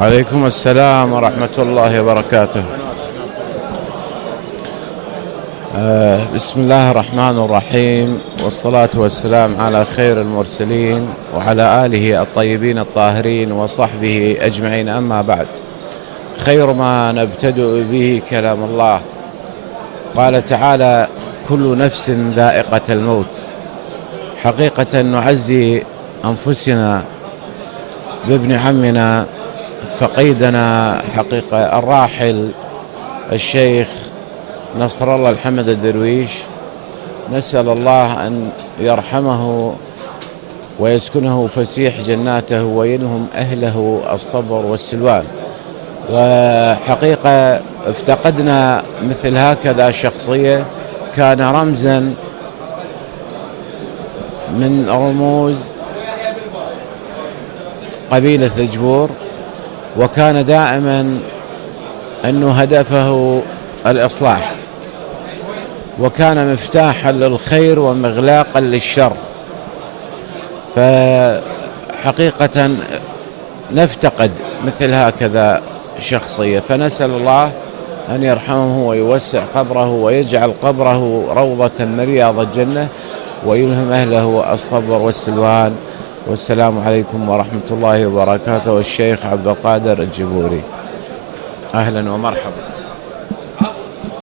عليكم السلام ورحمة الله وبركاته. بسم الله الرحمن الرحيم، والصلاة والسلام على خير المرسلين وعلى آله الطيبين الطاهرين وصحبه أجمعين، أما بعد. خير ما نبتدئ به كلام الله. قال تعالى: كل نفس ذائقة الموت. حقيقة نعزي أنفسنا بابن عمنا فقيدنا حقيقة الراحل الشيخ نصر الله الحمد الدرويش. نسأل الله أن يرحمه ويسكنه فسيح جناته ويلهم أهله الصبر والسلوان. وحقيقة افتقدنا مثل هكذا شخصية كان رمزا من رموز قبيلة الجبور، وكان دائما أنه هدفه الإصلاح، وكان مفتاحا للخير ومغلاقا للشر. فحقيقة نفتقد مثل هكذا شخصية، فنسأل الله أن يرحمه ويوسع قبره ويجعل قبره روضة من رياض الجنة ويلهم أهله الصبر والسلوان. والسلام عليكم ورحمة الله وبركاته. والشيخ عبد القادر الجبوري، أهلا ومرحبا.